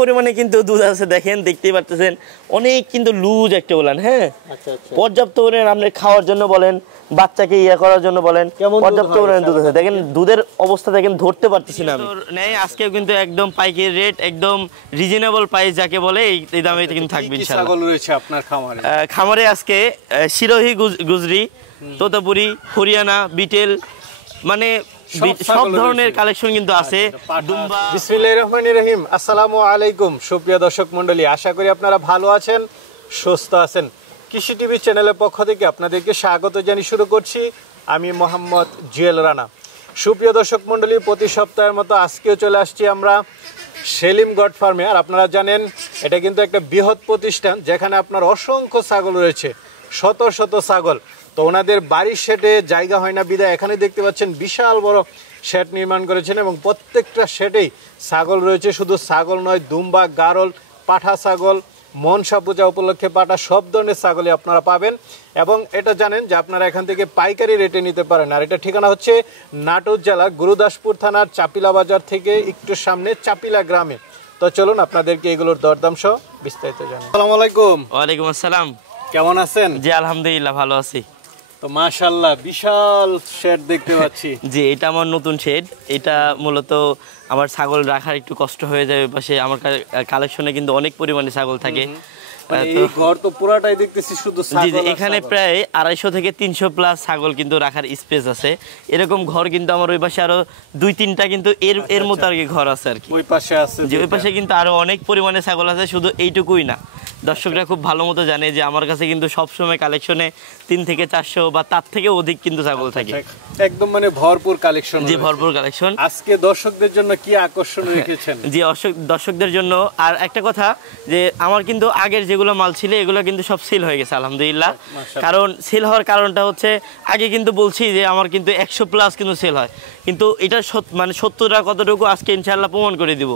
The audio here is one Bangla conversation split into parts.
পরিমাণে কিন্তু দুধ আছে, দেখেন দেখতেই পাচ্ছেন, অনেক কিন্তু লুজ একটা বলেন। হ্যাঁ, পর্যাপ্ত পরিমাণে আপনি খাওয়ার জন্য বলেন, বাচ্চাকে ইয়ে করার জন্য বলেন, পর্যাপ্ত পরিমাণে দুধ আছে। দেখেন দুধের অবস্থা দেখেন, ধরতে পারতেছি না আমি। নেই আজকেও কিন্তু একদম পাইকারি রেট, একদম রিজনেবল প্রাইস যাকে বলে, এই দামে কিন্তু থাকবে ইনশাআল্লাহ। ছাগল রয়েছে আপনার খামারে? খামারে আজকে সিরোহি, গুজরি, তোতাপুরি, হরিয়ানা, বিটেল, মানে সব ধরনের কালেকশন কিন্তু আছে। বিসমিল্লাহির রহমানির রহিম। আসসালামু আলাইকুম সুপ্রিয় দর্শক মণ্ডলী, আশা করি আপনারা ভালো আছেন, সুস্থ আছেন। কৃষি টিভি চ্যানেলের পক্ষ থেকে আপনাদেরকে স্বাগত জানিয়ে শুরু করছি আমি মোহাম্মদ জুয়েল রানা। সুপ্রিয় দর্শক মণ্ডলী, প্রতি সপ্তাহের মতো আজকেও চলে আসছি আমরা সেলিম গড ফার্মে। আর আপনারা জানেন এটা কিন্তু একটা বৃহৎ প্রতিষ্ঠান, যেখানে আপনার অসংখ্য ছাগল রয়েছে, শত শত ছাগল। তো ওনাদের বাড়ির শেডে জায়গা হয় না বিদায় এখানে দেখতে পাচ্ছেন বিশাল বড় শেড নির্মাণ করেছেন, এবং প্রত্যেকটা শেডেই ছাগল রয়েছে। শুধু ছাগল নয়, দুম্বা, গারল, পাঠা ছাগল, মনসা পূজা উপলক্ষে পাঠা, সব ধরনের ছাগলই আপনারা পাবেন। এবং এটা জানেন যে আপনারা এখান থেকে পাইকারি রেটে নিতে পারেন। আর এটা ঠিকানা হচ্ছে নাটোর জেলার গুরুদাসপুর থানার চাপিলা বাজার থেকে একটু সামনে চাপিলা গ্রামে। তো চলুন আপনাদেরকে এগুলোর দরদাম সহ বিস্তারিত জানাই। আসসালামু আলাইকুম। ওয়ালাইকুম আসসালাম। কেমন আছেন? জি আলহামদুলিল্লাহ, ভালো আছি। তো মাশাআল্লাহ বিশাল শেড দেখতে পাচ্ছি। জি, এটা আমার নতুন শেড। এটা মূলত আমার ছাগল রাখার একটু কষ্ট হয়ে যায় পাশে, আমার কালেকশনে কিন্তু অনেক পরিমাণে ছাগল থাকে। ঘর তো পুরাটাই দেখতেছি শুধু ছাগল। জি, এখানে প্রায় 250 থেকে 300 প্লাস ছাগল কিন্তু রাখার স্পেস আছে। এরকম ঘর কিন্তু আমার ওই পাশে আরো 2-3টা কিন্তু এর মতো আর কি ঘর আছে আর কি। ওই পাশে আছে? যে ওই পাশে কিন্তু আরো অনেক পরিমাণে ছাগল আছে, শুধু এইটুকুই না। দর্শকরা খুব ভালো মতো জানে যে আমার কাছে কিন্তু সবসময় কালেকশনে 3 থেকে 400 বা তার থেকে অধিক কিন্তু ছাগল থাকে। একদম মানে ভরপুর কালেকশন। জি, ভরপুর কালেকশন। আজকে দর্শকদের জন্য কি আকর্ষণ রেখেছেন? জি, দর্শকদের জন্য আর একটা কথা, যে আমার কিন্তু আগের যেগুলো মাল ছিল এগুলো কিন্তু সব সেল হয়ে গেছে আলহামদুলিল্লাহ। কারণ সেল হওয়ার কারণটা হচ্ছে, আগে কিন্তু বলছি যে আমার কিন্তু 100 প্লাস কিন্তু সেল হয়, কিন্তু এটা মানে 70টা কতটুকু আজকে ইনশাআল্লাহ প্রমাণ করে দিব।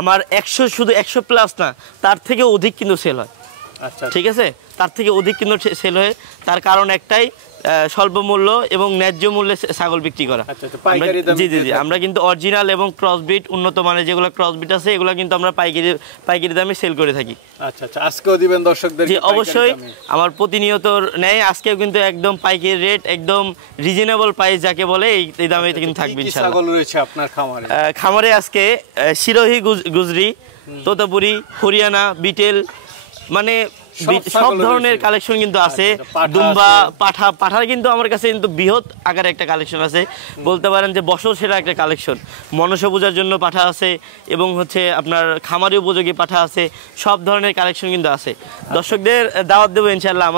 আমার 100 শুধু 100 প্লাস না, তার থেকে অধিক কিন্তু সেল হয়। আচ্ছা, ঠিক আছে, তার থেকে অধিক কিন্তু সেল হয়। তার কারণ একটাই, স্বল্প মূল্য এবং ন্যায্য মূল্যে ছাগল বিক্রি করা। জি জি জি, আমরা কিন্তু অরিজিনাল এবং ক্রসবিট, উন্নত মানের যেগুলো ক্রসবিট আছে এগুলো কিন্তু আমরা পাইকারি দামে সেল করে থাকি। আচ্ছা আচ্ছা, আজকেও দিবেন দর্শকদের? জি অবশ্যই, আমার প্রতিনিয়ত নেয়, আজকেও কিন্তু একদম পাইকারি রেট, একদম রিজনেবল প্রাইস যাকে বলে, এই দামে কিন্তু থাকবে ইনশাআল্লাহ। ছাগল রয়েছে আপনার খামারে? খামারে আজকে সিরোহি, গুজরি, তোতাপুরি, হরিয়ানা, বিটেল, মানে সব ধরনের কালেকশন কিন্তু আছে। দুম্বা, পাঠার কিন্তু আমার কাছে কিন্তু বৃহৎ আকারে একটা কালেকশন আছে, বলতে পারেন যে বছর সেরা একটা কালেকশন। মনসা পূজার জন্য পাঠা আছে, এবং হচ্ছে আপনার খামারি উপযোগী পাঠা আছে, সব ধরনের কালেকশন কিন্তু আছে। দর্শকদের দাওয়াত দেবো ইনশাআল্লাহ,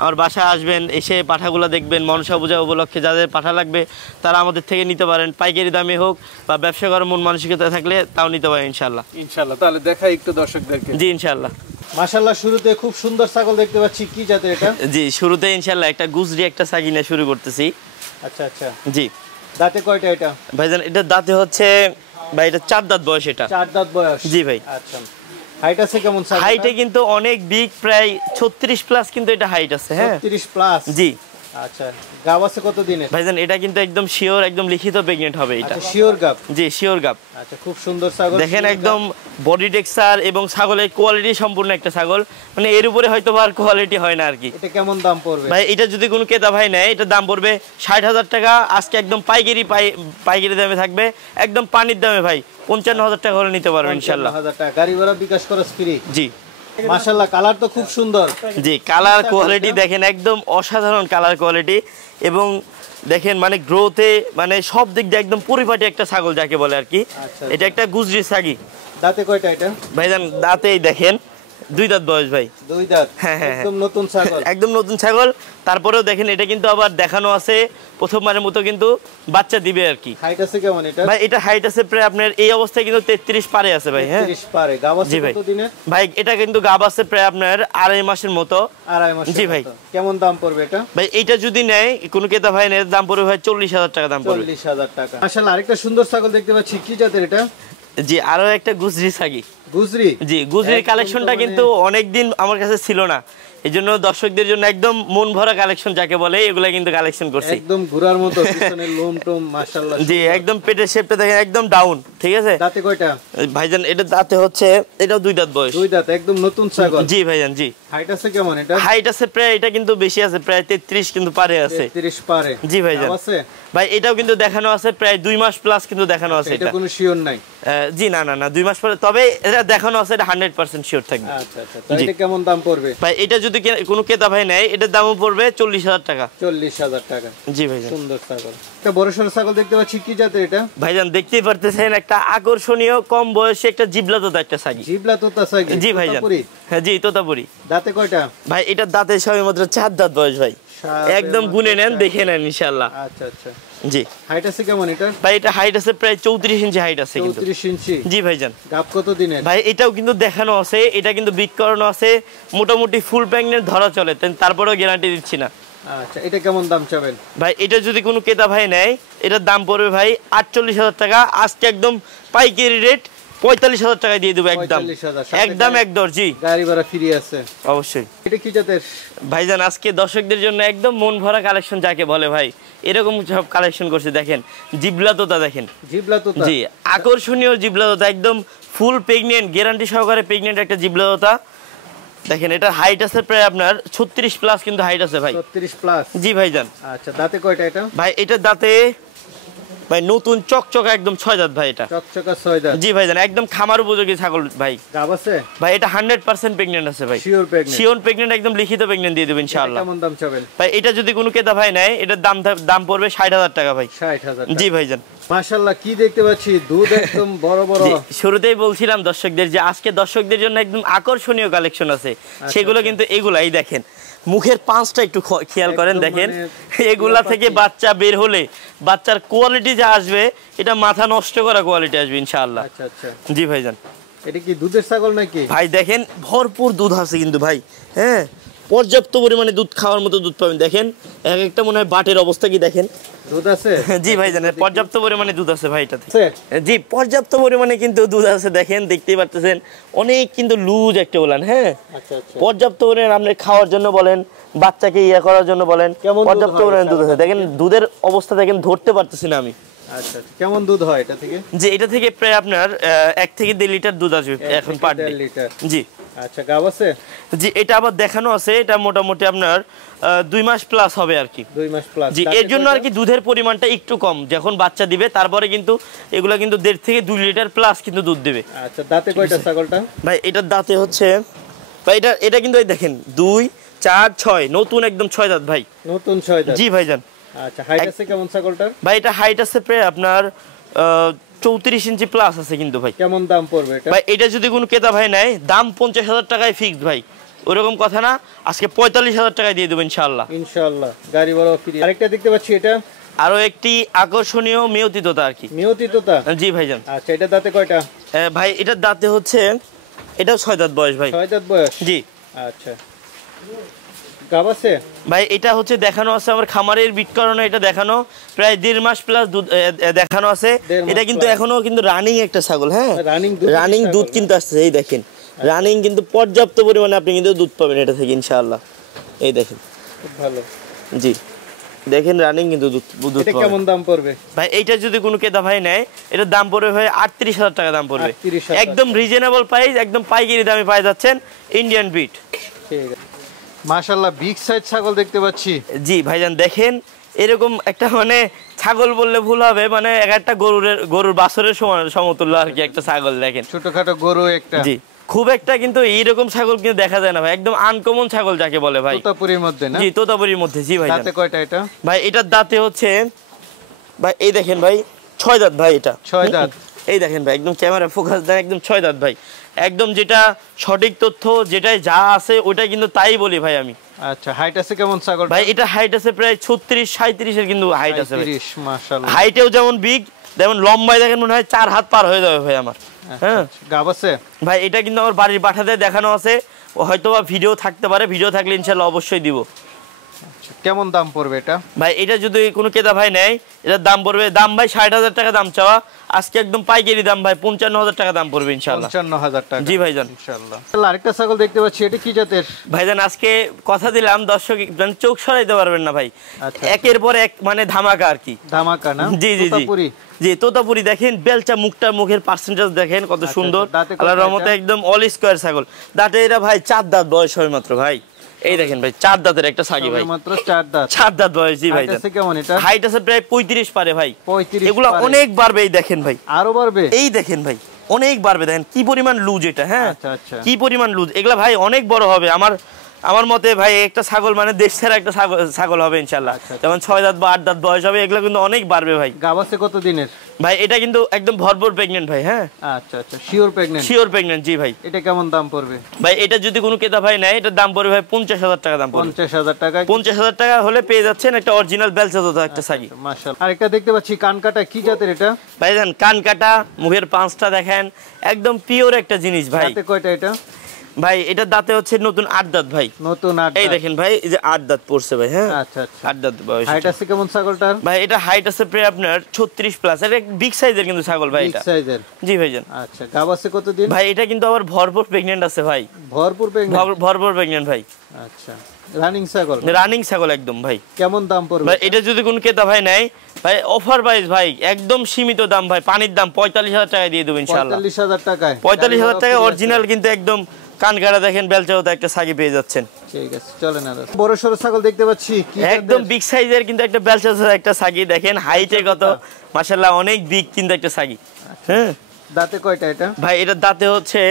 আমার বাসায় আসবেন, এসে পাঠাগুলো দেখবেন। মনসা পূজা উপলক্ষে যাদের পাঠা লাগবে তারা আমাদের থেকে নিতে পারেন, পাইকারি দামে হোক বা ব্যবসা করার মন মানসিকতা থাকলে তাও নিতে পারেন ইনশাআল্লাহ। ইনশাআল্লাহ, তাহলে দেখাই একটু দর্শকদেরকে। জি ইনশাআল্লাহ। মাশাআল্লাহ, শুরুতে খুব সুন্দর ছাগল দেখতে পাচ্ছি, কি জাতের এটা? জি, শুরুতে ইনশাআল্লাহ একটা গুজরি একটা সাগিনা শুরু করতেছি। আচ্ছা আচ্ছা, জি। দাঁতে কয়টা এটা ভাইজান? এটা দাঁতে হচ্ছে ভাই, এটা 4 দাঁত বয়স। এটা 4 দাঁত বয়স? জি ভাই। আচ্ছা, হাইট আছে কেমন? হাইটে কিন্তু অনেক বিগ, প্রায় 36 প্লাস কিন্তু এটা হাইট আছে। হ্যাঁ, 36 প্লাস? জি। আচ্ছা, গাব আছে কত দিনের ভাইজান? এটা কিন্তু একদম শিওর, একদম লিখিত প্রেগন্যান্ট হবে এটা। আচ্ছা, শিওর গাব? জি, শিওর গাব। আচ্ছা, খুব সুন্দর ছাগল দেখেন, একদম বডি টেক্সচার এবং ছাগলের কোয়ালিটি সম্পূর্ণ একটা ছাগল, মানে এর উপরে হয়তো আর কোয়ালিটি হয় না আর কি। এটা কেমন দাম পড়বে ভাই? এটা যদি কোনো ক্রেতা ভাই নেয়, এটা দাম পড়বে 60,000 টাকা। আজকে একদম পাইকারি দামে থাকবে, একদম পানির দামে ভাই 55,000 টাকা হলে নিতে পারবেন ইনশাআল্লাহ। 55,000 টাকা গাড়ি ভাড়া বিকাশ খরচ ফ্রি? জি। মাশাআল্লাহ, কালার তো খুব সুন্দর। জি, কালার কোয়ালিটি দেখেন, একদম অসাধারণ কালার কোয়ালিটি, এবং দেখেন মানে গ্রোথে, মানে সব দিক দিয়ে একদম পরিপাটি একটা ছাগল যাকে বলে আর কি। এটা একটা গুজরি ছাগি। দাঁতে কয়টা এটা ভাইজান? দাঁতেই দেখেন 2 দাঁত বয়স ভাই। 2 দাঁত? হ্যাঁ হ্যাঁ, একদম নতুন ছাগল। একদম নতুন ছাগল। তারপরেও দেখেন এটা কিন্তু আবার দেখানো আছে প্রথমবারের মতো কিন্তু বাচ্চা দিবে আর কি। হাইট আছে কেমন এটা ভাই? এটা হাইট আছে প্রায় আপনার এই অবস্থায় কিন্তু 33 পারে আছে ভাই। হ্যাঁ, 33 পারে। গাব আছে কত দিনে ভাই? এটা কিন্তু গাব আছে প্রায় আপনার 2.5 মাসের মতো। 2.5 মাস? জি ভাই। কেমন দাম পড়বে এটা ভাই? এটা যদি নেয় কোনো ক্রেতা ভাই, এর দাম পড়বে ভাই 40,000 টাকা দাম পড়বে। 40,000 টাকা। মাশাআল্লাহ, আরেকটা সুন্দর ছাগল দেখতে পাচ্ছি, কি জাতের এটা? জি, আরো একটা গুজরি ছাগি। গুজরি? জি, গুজরির কালেকশনটা কিন্তু অনেকদিন আমার কাছে ছিল না, এইজন্য দর্শকদের জন্য একদম মন ভরা কালেকশন যাকে বলে এগুলা কিন্তু কালেকশন করছি একদম ঘোড়ার মতো পিছনের লোম টোম মাশাআল্লাহ জি একদম পেটের শেপটা দেখেন একদম ডাউন ঠিক আছে দাঁতে কয়টা ভাইজান এটা দাঁতে হচ্ছে এটাও 2 দাঁত বয়স 2 দাঁত একদম নতুন ছাগল জি ভাইজান জি হাইট আছে কেমন এটা হাইট আছে প্রায় এটা কিন্তু বেশি আছে প্রায় 33 কিন্তু পারে আছে 33 পারে জি ভাইজান আছে ভাই এটাও কিন্তু দেখানো আছে প্রায় 2 মাস প্লাস কিন্তু দেখানো আছে এটা কোনো শিওর নাই জি না না না 2 মাস পরে তবে এটা দেখানো আছে এটা 100% শিওর থাকবে আচ্ছা আচ্ছা তাহলে এটা কেমন দাম পড়বে ভাই এটা যদি কোনো ক্রেতা ভাই নেয় এটার দামও পড়বে 40000 টাকা 40000 টাকা জি ভাইজান সুন্দর ছাগল একটা বড় সরো ছাগল দেখতে পাচ্ছি কি জাতের এটা ভাইজান দেখতেই পারতেছেন একটা আকর্ষণীয় কম বয়সী একটা জিবলা তোতা একটা ছাগি জিবলা তোতা ছাগি জি ভাইজান হ্যাঁ জি তোতাপুরি দাঁতে কয়টা ভাই এটা দাঁতে সবে মাত্র 4 দাঁত বয়স ভাই একদম গুনে নেন দেখে নেন ইনশাআল্লাহ আচ্ছা আচ্ছা জি হাইট আছে কেমন এটা ভাই এটা হাইট আছে প্রায় 34 ইঞ্চি হাইট আছে কিন্তু 34 ইঞ্চি জি ভাইজান গাব কত দিনের ভাই এটাও কিন্তু দেখানো আছে এটা কিন্তু বিট করানো আছে মোটামুটি ফুল প্রেগন্যান্ট ধরা চলে তারপরেও গ্যারান্টি দিচ্ছি না আচ্ছা এটা কেমন দাম চাবেন ভাই এটা যদি কোনো ক্রেতা ভাই নেয় এটার দাম পড়বে ভাই 48000 টাকা আজকে একদম পাইকারি রেট 45000 টাকা দিয়ে দেব একদম একদম একদর জি গাড়ি ভাড়া ফ্রি আছে অবশ্যই এটা কি জাতের ভাইজান আজকে দর্শকদের জন্য একদম মন ভরা কালেকশন যাকে বলে ভাই এরকম সব কালেকশন করছে দেখেন জিবলা তোতা দেখেন জিবলা তোতা জি আকর্ষণীয় জিবলা তোতা একদম ফুল প্রেগন্যান্ট গ্যারান্টি সহকারে প্রেগন্যান্ট একটা জিবলা তোতা দেখেন এটা হাইট আছে প্রায় আপনার 36 প্লাস কিন্তু হাইট আছে ভাই 36 প্লাস জি ভাইজান আচ্ছা দাঁতে কয়টা এটা ভাই এটা দাঁতে ভাই নতুন চকচকা একদম 6 দাঁত ভাই এটা চকচকা 6 দাঁত জি ভাইজান একদম খামার উপযোগী ছাগল ভাই গাব আছে ভাই এটা 100% প্রেগন্যান্ট আছে ভাই শিওর প্রেগন্যান্ট একদম লিখিত প্রেগন্যান্ট দিয়ে দেব ইনশাআল্লাহ কেমন দাম চাবেন ভাই এটা যদি কোনো ক্রেতা ভাই নেয় এটার দাম পড়বে 60000 টাকা ভাই 60000 জি ভাইজান মাশাআল্লাহ কি দেখতে পাচ্ছি দুধ একদম বড় বড় শুরুতেই বলছিলাম দর্শকদের যে আজকে দর্শকদের জন্য একদম আকর্ষণীয় কালেকশন আছে সেগুলো কিন্তু এগুলাই দেখেন মুখের পাঁচটা একটু খেয়াল করেন দেখেন এগুলা থেকে বাচ্চা বের হলে বাচ্চার কোয়ালিটি যা আসবে এটা মাথা নষ্ট করা কোয়ালিটি আসবে ইনশাআল্লাহ আচ্ছা আচ্ছা জি ভাইজান এটা কি দুধের ছাগল নাকি ভাই দেখেন ভরপুর দুধ আছে কিন্তু ভাই হ্যাঁ পর্যাপ্ত পরিমাণে দুধ খাওয়ার মতো দুধ পাবেন দেখেন এক একটা মনে হয় বাটের অবস্থা কি দেখেন দুধ আছে জি ভাইজান পর্যাপ্ত পরিমাণে দুধ আছে ভাই এটাতে জি পর্যাপ্ত পরিমাণে কিন্তু দুধ আছে দেখেন দেখতেই পাচ্ছেন অনেক কিন্তু লুজ একটা বলেন হ্যাঁ আচ্ছা আচ্ছা পর্যাপ্ত পরিমাণে আপনি খাওয়ার জন্য বলেন বাচ্চাকে ইয়া করার জন্য বলেন পর্যাপ্ত পরিমাণে দুধ আছে দেখেন দুধের অবস্থা দেখেন ধরতে পারতেছি না আমি আচ্ছা কেমন দুধ হয় এটা থেকে জি এটা থেকে প্রায় আপনার 1 থেকে 1.5 লিটার দুধ আসবে এখন পার ডে জি আচ্ছা গাব আছে জি এটা আবার দেখানো আছে এটা মোটামুটি আপনার 2 মাস প্লাস হবে আর কি 2 মাস প্লাস জি এর জন্য আর কি দুধের পরিমাণটা একটু কম যখন বাচ্চা দিবে তারপরে কিন্তু এগুলা কিন্তু 1.5 থেকে 2 লিটার প্লাস কিন্তু দুধ দেবে আচ্ছা দাঁতে কয়টা ছাগলটা ভাই এটার দাঁতে হচ্ছে ভাই এটা কিন্তু এই দেখেন 2 4 6 নতুন একদম 6 দাঁত ভাই নতুন 6 দাঁত জি ভাইজান আচ্ছা হাইট আছে কেমন ছাগলটার ভাই এটা হাইট আছে প্রায় আপনার 34 ইঞ্চি প্লাস আছে কিন্তু ভাই কেমন দাম পড়বে এটা ভাই এটা যদি কোনো ক্রেতা ভাই নেয় দাম 50000 টাকায় ফিক্সড ভাই ওরকম কথা না আজকে 45000 টাকায় দিয়ে দেব ইনশাআল্লাহ ইনশাআল্লাহ গাড়ি ভাড়া ফ্রি আরেকটা দেখতে পাচ্ছি এটা আরো একটি আকর্ষণীয় মেয়তি তোতা আর কি মেয়তি তোতা জি ভাইজান আচ্ছা এটা দাঁতে কয়টা ভাই এটার দাঁতে হচ্ছে এটাও 6 দাঁত বয়স ভাই 6 দাঁত বয়স জি আচ্ছা গাব আছে ভাই এটা হচ্ছে দেখানো আছে আমার খামারের বিট করানো এটা দেখানো প্রায় 1.5 মাস প্লাস দুধ দেখানো আছে এটা কিন্তু এখনো কিন্তু রানিং একটা ছাগল হ্যাঁ রানিং দুধ কিন্তু আসছে এই দেখেন রানিং কিন্তু পর্যাপ্ত পরিমাণে আপনি কিন্তু দুধ পাবেন এটা থেকে ইনশাআল্লাহ এই দেখেন খুব ভালো জি দেখেন রানিং কিন্তু দুধ এটা কেমন দাম পড়বে ভাই এইটা যদি কোনো ক্রেতা ভাই নেয় এটার দাম পড়বে ভাই 38000 টাকা দাম পড়বে একদম রিজনেবল প্রাইস একদম পাইকারি দামে পাই যাচ্ছেন ইন্ডিয়ান বিট ঠিক আছে মাশাআল্লাহ বিগ সাইজ ছাগল দেখতে পাচ্ছি জি ভাইজান দেখেন এরকম একটা মানে ছাগল বললে ভুল হবে মানে একটা গরুর বাছরের সমতুল্য আর কি একটা ছাগল দেখেন ছোটখাটো গরু একটা জি খুব একটা কিন্তু এইরকম ছাগল কিন্তু দেখা যায় না ভাই একদম আনকমন ছাগল যাকে বলে ভাই তোতাপুরীর মধ্যে না জি তোতাপুরীর মধ্যে জি ভাই দাঁতে কয়টা এটা ভাই এটার দাঁতে হচ্ছে ভাই এই দেখেন ভাই 6 দাঁত ভাই এটা 6 দাঁত এই দেখেন ভাই একদম ক্যামেরা ফোকাস দেন একদম 6 দাঁত ভাই একদম যেটা সঠিক তথ্য যেটাই যা আছে ওটা কিন্তু তাই বলি ভাই আমি আচ্ছা হাইট আছে কেমন ছাগল ভাই এটা হাইট আছে প্রায় 36 37 এর কিন্তু হাইট আছে ভাই 37 মাশাআল্লাহ হাইটেও যেমন বিগ যেমন লম্বায় দেখেন মনে হয় 4 হাত পার হয়ে যাবে ভাই আমার হ্যাঁ গাব আছে ভাই এটা কিন্তু আমার বাড়ির পাঠাতে দেখানো আছে হয়তোবা ভিডিও থাকতে পারে ভিডিও থাকলে ইনশাআল্লাহ অবশ্যই দিব আচ্ছা, কেমন দাম পড়বে এটা? ভাই এটা যদি কোনো ক্রেতা ভাই নেয়, এটার দাম পড়বে, দাম ভাই 60,000 টাকা দাম চাওয়া, আজকে একদম পাইকারি দাম ভাই 55,000 টাকা দাম পড়বে ইনশাআল্লাহ। 55,000 টাকা। জি ভাইজান ইনশাআল্লাহ। আরেকটা ছাগল দেখতে পাচ্ছি, এটা কি জাতের? ভাইজান আজকে কথা দিলাম দর্শক মানে চোখ সরাইতে পারবেন না ভাই, আচ্ছা। একের পর এক মানে ধামাকা আর কি। ধামাকা না? জি জি জি তোতাপুরি। জি তোতাপুরি দেখেন, বেলচা মুখটা, মুখের পার্সেন্টেজ দেখেন কত সুন্দর, দাঁতে কয়টা আল্লাহর রহমতে এটা? একদম অল স্কয়ার ছাগল। দাঁতে এরা ভাই 4 দাঁত বয়স হয় মাত্র ভাই, এই দেখেন ভাই 4 দাঁতের একটা ছাগি ভাই, মাত্র 4 দাঁত। 4 দাঁত বয়স। জি ভাই, হাইট আছে কেমন এটা? হাইট আছে প্রায় 35 পারে ভাই। 35 এগুলা পারে। অনেক বাড়বে, এই দেখেন ভাই, আরো বাড়বে? এই দেখেন ভাই অনেক বাড়বে, দেখেন কি পরিমাণ লুজ এটা। হ্যাঁ আচ্ছা আচ্ছা। কি পরিমাণ লুজ, এগুলা ভাই অনেক বড় হবে। আমার মতে ভাই একটা ছাগল মানে দেশ ছাড়া একটা ছাগল হবে ইনশাআল্লাহ। আচ্ছা, আচ্ছা। যেমন 6 দাঁত বা 8 দাঁত বয়স হবে, এগুলো কিন্তু অনেক বাড়বে ভাই। গাব আছে কত দিনের? ভাই এটা কিন্তু একদম ভরপুর প্রেগনেন্ট ভাই। হ্যাঁ আচ্ছা আচ্ছা, শিওর প্রেগন্যান্ট? Sure pregnant. জি ভাই। এটা কেমন দাম পড়বে? ভাই এটা যদি কোনো ক্রেতা ভাই নেয়, এটার দাম পড়বে ভাই 50,000 টাকা দাম পড়বে। 50,000 টাকা? 50,000 টাকা হলে পেয়ে যাচ্ছেন একটা অরিজিনাল বেলচা তোতা একটা ছাগি। মাশাআল্লাহ। আরেকটা দেখতে পাচ্ছি কান কাটা, কি জাতের এটা? ভাই জান কান কাটা, মুখের পাঁচটা দেখেন, একদম পিওর একটা জিনিস ভাই। দাঁতে কয়টা এটা? ভাই এটা দাঁতে হচ্ছে নতুন 8 দাঁত ভাই। নতুন 8 এই দাঁত। দেখেন ভাই, এই যে 8 দাঁত পড়ছে ভাই। হ্যাঁ আচ্ছা আচ্ছা। 8 দাঁত বয়স। হাইট আছে কেমন ছাগলটার? ভাই এটা হাইট আছে প্রায় আপনার 36 প্লাস, এটা বিগ সাইজের কিন্তু ছাগল ভাই বিগ এটা। সাইজের? জি ভাইজান। আচ্ছা, গাব আছে কতদিন? ভাই এটা কিন্তু আবার ভরপুর প্রেগন্যান্ট আছে ভাই, ভরপুর প্রেগন্যান্ট? ভরপুর প্রেগন্যান্ট ভাই। আচ্ছা, রানিং ছাগল? রানিং ছাগল একদম ভাই। কেমন দাম পড়বে? ভাই এটা যদি কোন ক্রেতা ভাই নেয়, ভাই অফার প্রাইস ভাই, একদম সীমিত দাম ভাই, পানির দাম 45,000 টাকা দিয়ে দেবো ইনশাআল্লাহ। 45,000 টাকায়? 45,000 টাকা অরিজিনাল, কিন্তু একদম কান কাটা দেখেন, বেলচাও তো একটা ছাগি পেয়ে যাচ্ছেন। ঠিক আছে, চলেন। আর বড় সরো ছাগল দেখতে পাচ্ছি, কি একদম জাতের? বিগ সাইজের কিন্তু একটা বেলচা একটা ছাগি দেখেন, হাইটে কত মাশাআল্লাহ, অনেক বিগ কিন্তু একটা ছাগি। হ্যাঁ দাঁতে কয়টা এটা? ভাই এটা দাঁতে হচ্ছে,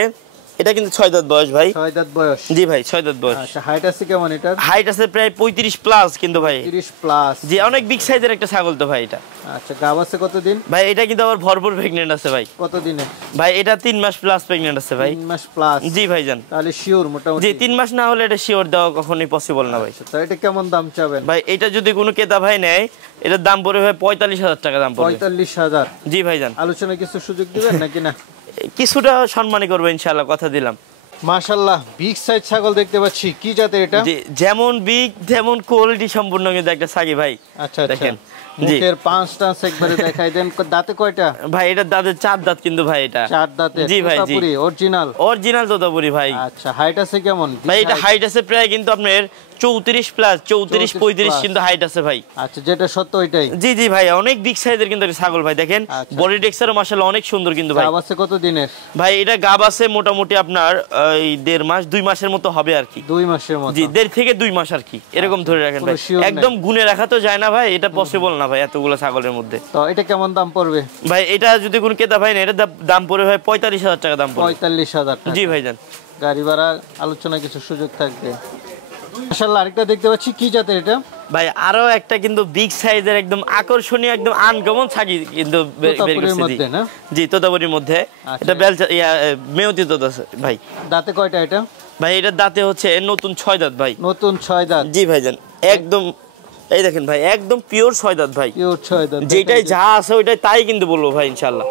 এটা কিন্তু 6 দাঁত বয়স ভাই। 6 দাঁত বয়স? জি ভাই 6 দাঁত বয়স। আচ্ছা, হাইট আছে কেমন এটা? হাইট আছে প্রায় 35 প্লাস কিন্তু ভাই। 30 প্লাস? জি অনেক বিগ সাইজের একটা ছাগল তো ভাই এটা। আচ্ছা, গাব আছে কতদিন? ভাই এটা কিন্তু আবার ভরপুর প্রেগন্যান্ট আছে ভাই। কত দিনে? ভাই এটা 3 মাস প্লাস প্রেগন্যান্ট আছে ভাই। 3 মাস প্লাস? জি ভাইজান। তাহলে শিওর মোটামুটি? জি 3 মাস না হলে এটা শিওর দেওয়া কখনোই পসিবল না ভাই। তো এটা কেমন দাম চাবেন? ভাই এটা যদি কোনো ক্রেতা ভাই নেয়, এটার দাম পড়বে ভাই 45,000 টাকা দাম পড়বে। 45,000? জি ভাইজান। আলোচনা কিছু সুযোগ দিবেন নাকি না? কিছুটা সম্মানই করবো ইনশাআল্লাহ, কথা দিলাম। মাশাআল্লাহ, বিগ সাইজ ছাগল দেখতে পাচ্ছি, কি জাতের এটা? জি যেমন বিগ তেমন কোয়ালিটি সম্পূর্ণ কিন্তু একটা ছাগি ভাই। আচ্ছা দেখেন। জি মুখের পাঁচটা একবারে দেখাই দেন। দাঁতে কয়টা? ভাই এটা দাঁতে 4 দাঁত কিন্তু ভাই এটা। 4 দাঁতে? জি ভাই জি। তোতাপুরি অরিজিনাল? অরিজিনাল তোতাপুরি ভাই। আচ্ছা, হাইট আছে কেমন? ভাই এটা হাইট আছে প্রায় কিন্তু আপনার 34 প্লাস, 34-35 কিন্তু হাইট আছে ভাই। আচ্ছা, যেটা সত্য ওইটাই? জি জি ভাই, অনেক বিগ সাইজের কিন্তু একটা ছাগল ভাই, দেখেন আচ্ছা। বডি টেক্সচারও মাশাআল্লাহ অনেক সুন্দর কিন্তু ভাই। গাব আছে কত দিনের? ভাই এটা গাব আছে মোটামুটি আপনার এই 1.5 মাস 2 মাসের মতো হবে আর কি। 2 মাসের মতো? জি 1.5 থেকে 2 মাস আর কি, এরকম ধরে রাখেন ভাই। কোনো sure নাই? একদম গুনে রাখা তো যায় না ভাই, এটা পসিবল না ভাই এতগুলো ছাগলের মধ্যে। তো এটা কেমন দাম পড়বে? ভাই এটা যদি কোন ক্রেতা ভাই না, এটা দাম পড়বে ভাই 45,000 টাকা দাম পড়বে। 45,000 টাকা? জি ভাইজান। গাড়ি ভাড়া আলোচনা কিছু সুযোগ থাকবে। মাশাআল্লাহ, আরেকটা দেখতে পাচ্ছি, কি জাতের এটা? ভাই আরো একটা কিন্তু বিগ সাইজের একদম আকর্ষণীয় একদম আনকমন ছাগি কিন্তু বের তোতাপুরির করছে। মধ্যে না? জি তোতাপুরির মধ্যে। আচ্ছা। এটা বেলচা মেয়তি তোতা ভাই। দাঁতে কয়টা এটা? ভাই এটা দাঁতে হচ্ছে নতুন 6 দাঁত ভাই। নতুন 6 দাঁত? জি ভাইজান একদম, এই দেখেন ভাই একদম পিওর 6 দাঁত ভাই। পিওর 6 দাঁত? যেটাই যা আছে ওইটাই তাই কিন্তু বলবো ভাই ইনশাআল্লাহ।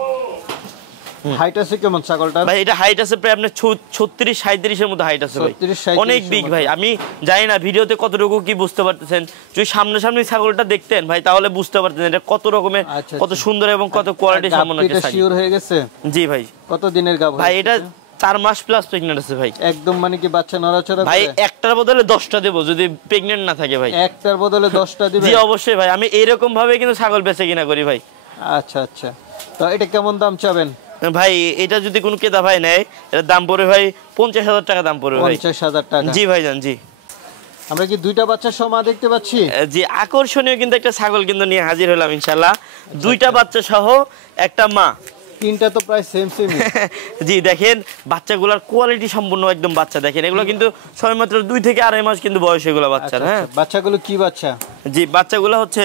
হাইট আছে কেমন ছাগলটা? ভাই এটা হাইট আছে প্রায় আপনার 36-37 এর মতো হাইট আছে ভাই। 36-37 অনেক বিগ ভাই। আমি জানি না ভিডিওতে কতটুকু কি বুঝতে পারতেছেন, যদি সামনাসামনি ছাগলটা দেখতেন ভাই তাহলে বুঝতে পারতেন এটা কত রকমের, আচ্ছা, কত সুন্দর এবং কত কোয়ালিটি সম্পন্ন একটা ছাগল। শিওর হয়ে গেছে? জি ভাই। কত দিনের গাব? ভাই এটা 4 মাস প্লাস প্রেগন্যান্ট আছে ভাই। একদম মানে কি বাচ্চা নড়াচড়া ভাই করে? একটার বদলে 10টা দেব যদি প্রেগন্যান্ট না থাকে ভাই। একটার বদলে 10টা দিবেন? জি অবশ্যই ভাই, আমি এরকম ভাবে কিন্তু ছাগল বেচে কিনা করি ভাই। আচ্ছা আচ্ছা, তো এটা কেমন দাম চাবেন? ভাই এটা যদি কোনো ক্রেতা ভাই নেয়, এটার দাম পড়বে ভাই 50,000 টাকা দাম পড়বে ভাই। 50,000 টাকা? জি ভাইজান জি। আমরা কি দুইটা বাচ্চা সহ মা দেখতে পাচ্ছি? জি আকর্ষণীয় কিন্তু একটা ছাগল কিন্তু নিয়ে হাজির হলাম ইনশাআল্লাহ। দুইটা বাচ্চা সহ একটা মা। তিনটা তো প্রায় সেম সেম। জি দেখেন বাচ্চাগুলোর কোয়ালিটি সম্পূর্ণ একদম বাচ্চা, দেখেন এগুলো কিন্তু সবেমাত্র 2 থেকে 2.5 মাস কিন্তু বয়স এগুলো বাচ্চার। হ্যাঁ বাচ্চাগুলো কি বাচ্চা? জি বাচ্চাগুলো হচ্ছে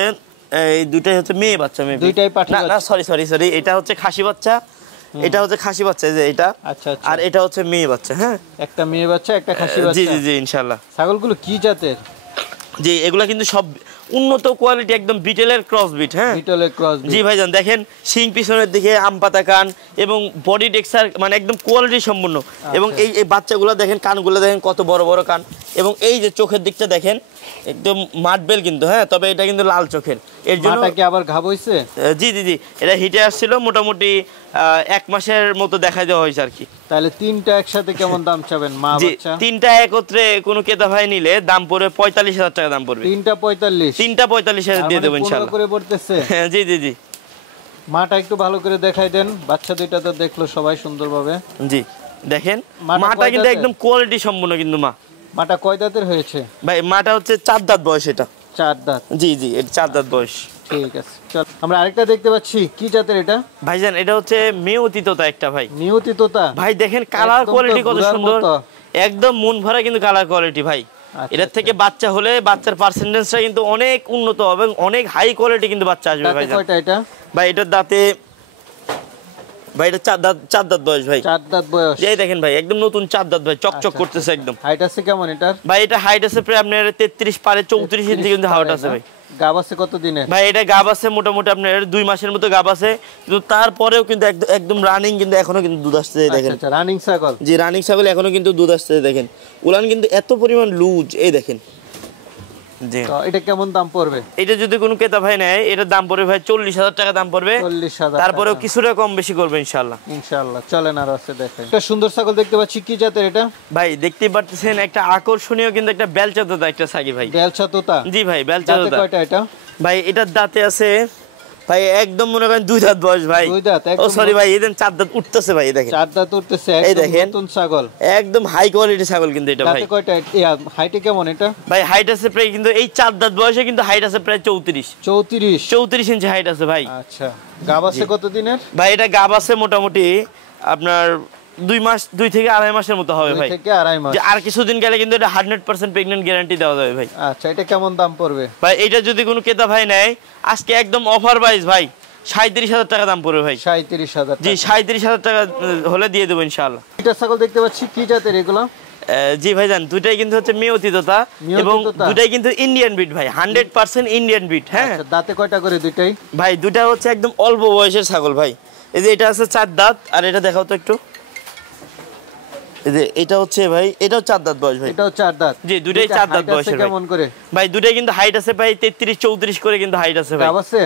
এই দুইটাই হচ্ছে মেয়ে বাচ্চা। মেয়ে দুইটাই পাঠি না বাচ্চা? সরি এটা হচ্ছে খাসি বাচ্চা, এটা হচ্ছে খাসি বাচ্চা যে এটা। আচ্ছা আচ্ছা, আর এটা হচ্ছে মেয়ে বাচ্চা। হ্যাঁ একটা মেয়ে বাচ্চা একটা খাসি বাচ্চা? জি জি জি ইনশাআল্লাহ। ছাগলগুলো কি জাতের? জি এগুলা কিন্তু সব উন্নত কোয়ালিটি একদম বিটেলের ক্রস বিট। হ্যাঁ বিটলের ক্রস বিট। জি ভাইজান দেখেন শিং পিছনের দিকে আম পাতা কান এবং বডি টেক্সচার মানে একদম কোয়ালিটি সম্পূর্ণ। এবং এই বাচ্চাগুলো দেখেন কানগুলো দেখেন কত বড় বড় কান এবং এই যে চোখের দিকটা দেখেন একদম মাটবেল কিন্তু। হ্যাঁ তবে এটা কিন্তু লাল চোখের। এর জন্য মাটা কি আবার ঘাব হইছে? জি জি জি এটা হিটে আসছিল মোটামুটি 1 মাসের মতো দেখা দেওয়া হয়েছে আর কি। তাহলে তিনটা একসাথে কেমন দাম চাবেন মা বাচ্চা? তিনটা একত্রে কোনো ক্রেতা ভাই নিলে দাম পড়বে 45,000 টাকা দাম পড়বে। তিনটা 45 দিয়ে দেবো ইনশাআল্লাহ। করে পড়তেছে। জি জি জি মাটা একটু ভালো করে দেখাই দেন, বাচ্চা দুইটা তো দেখলো সবাই সুন্দরভাবে। জি দেখেন মাটা কিন্তু একদম কোয়ালিটি সম্পূর্ণ কিন্তু মাটা কয় দাঁতের হয়েছে ভাই? মাটা হচ্ছে 4 দাঁত বয়স। এটা 4 দাঁত। জি জি এটা 4 দাঁত বয়স। ঠিক আছে চল আমরা আরেকটা দেখতে পাচ্ছি, কি জাতের এটা? ভাইজান এটা হচ্ছে মেয়তি তোতা একটা ভাই। নিয়তি তোতা ভাই দেখেন কালার কোয়ালিটি কত সুন্দর, একদম মন ভরা কিন্তু কালার কোয়ালিটি ভাই। এটার থেকে বাচ্চা হলে বাচ্চার পার্সেন্টেজটা কিন্তু অনেক উন্নত হবে এবং অনেক হাই কোয়ালিটি কিন্তু বাচ্চা আসবে ভাই। কয়টা এটা? ভাই এটার দাঁতে ভাই এটা 4 দাঁত বয়স ভাই। 4 দাঁত বয়স। এই দেখেন ভাই একদম নতুন 4 দাঁত ভাই, চকচক করতেছে একদম। হাইট আছে কেমন এটার? ভাই এটা হাইট আছে প্রায় আপনার 33 পারে 34 ইঞ্চি কিন্তু হাইট আছে ভাই। গাব আছে কত দিনে? ভাই এটা গাব আছে মোটামুটি আপনার 2 মাসের মতো গাব আছে, কিন্তু তারপরেও কিন্তু একদম রানিং কিন্তু এখনো কিন্তু দুধ আসছে দেখেন। আচ্ছা রানিং ছাগল। জি রানিং ছাগল এখনো কিন্তু দুধ আসছে দেখেন। উলান কিন্তু এত পরিমাণ লুজ এই দেখেন। জি তো এটা কেমন দাম পড়বে? এটা যদি কোনো ক্রেতা ভাই নেয় এটার দাম পড়বে ভাই 40,000 টাকা দাম পড়বে। 40,000। তারপরেও কিছুটা কম বেশি করবে ইনশাআল্লাহ। ইনশাআল্লাহ চলেন আর আছে দেখেন। একটা সুন্দর ছাগল দেখতে পাচ্ছি, কি জাতের এটা? ভাই দেখতেই পাচ্ছেন একটা আকর্ষণীয় কিন্তু একটা বেলচা তোতা একটা ছাগি ভাই। বেলচা তোতা। জি ভাই বেলচা তোতা। কয়টা এটা? ভাই এটার দাঁতে আছে ভাই একদম মনে করেন 2 দাঁত বয়স ভাই। 2 দাঁত। ও সরি ভাই এদিন 4 দাঁত উঠতেছে ভাই দেখেন। 4 দাঁত উঠতেছে এই একদম দেখেন নতুন ছাগল। একদম হাই কোয়ালিটি ছাগল কিন্তু এটা ভাই। দাঁতে কয়টা? হাইটে কেমন এটা? ভাই হাইট আছে প্রায় কিন্তু এই 4 দাঁত বয়সে কিন্তু হাইট আছে প্রায় 34 ইঞ্চি হাইট আছে ভাই। আচ্ছা গাব আছে কত দিনের? ভাই এটা গাব আছে মোটামুটি আপনার 2 থেকে আড়াই মাসের মতো হবে ভাই। 2 থেকে আড়াই মাস। যে আর কিছুদিন গেলে কিন্তু এটা 100% প্রেগন্যান্ট গ্যারান্টি দেওয়া যাবে ভাই। আচ্ছা এটা কেমন দাম পড়বে? ভাই এটা যদি কোনো ক্রেতা ভাই নেয় আজকে একদম অফার প্রাইস ভাই 37,000 টাকা দাম পড়বে ভাই। 37,000। জি 37,000 টাকা হলে দিয়ে দেবো ইনশাআল্লাহ। এটা ছাগল দেখতে পাচ্ছি, কি জাতের এগুলো? জি ভাইজান দুইটাই কিন্তু হচ্ছে মেয়তি তোতা এবং দুইটাই কিন্তু ইন্ডিয়ান বিট ভাই, 100% ইন্ডিয়ান বিট। হ্যাঁ দাঁতে কয়টা করে দুইটাই? ভাই দুইটা হচ্ছে একদম অল্প বয়সের ছাগল ভাই। এই যে এটা আছে 4 দাঁত আর এটা দেখাও তো একটু। এই যে এটা হচ্ছে ভাই এটাও 4 দাঁত বয়স ভাই। এটাও 4 দাঁত। জি দুইটাই 4 দাঁত বয়সের ভাই। কেমন করে? ভাই দুইটাই কিন্তু হাইট আছে ভাই 33-34 করে কিন্তু হাইট আছে ভাই। গাব আছে?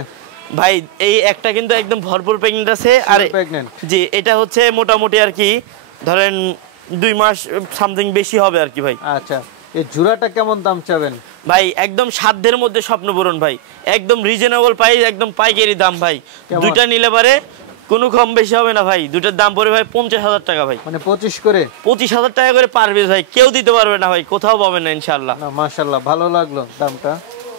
ভাই এই একটা কিন্তু একদম ভরপুর প্রেগন্যান্ট আছে আর প্রেগন্যান্ট। জি এটা হচ্ছে মোটামুটি আর কি ধরেন 2 মাস সামথিং বেশি হবে আর কি ভাই। আচ্ছা এই জোড়াটা কেমন দাম চাবেন? ভাই একদম সাধ্যের মধ্যে স্বপ্ন পূরণ ভাই, একদম রিজনেবল প্রাইস, একদম পাইকারি দাম ভাই। দুইটা নিলে পারে কোনো কম বেশি হবে না ভাই। দুইটার দাম পড়বে ভাই 50,000 টাকা ভাই। মানে 25 করে? 25,000 টাকা করে পারবে ভাই, কেউ দিতে পারবে না ভাই, কোথাও পাবেন না ইনশাআল্লাহ। না মাশাআল্লাহ ভালো লাগলো দামটা।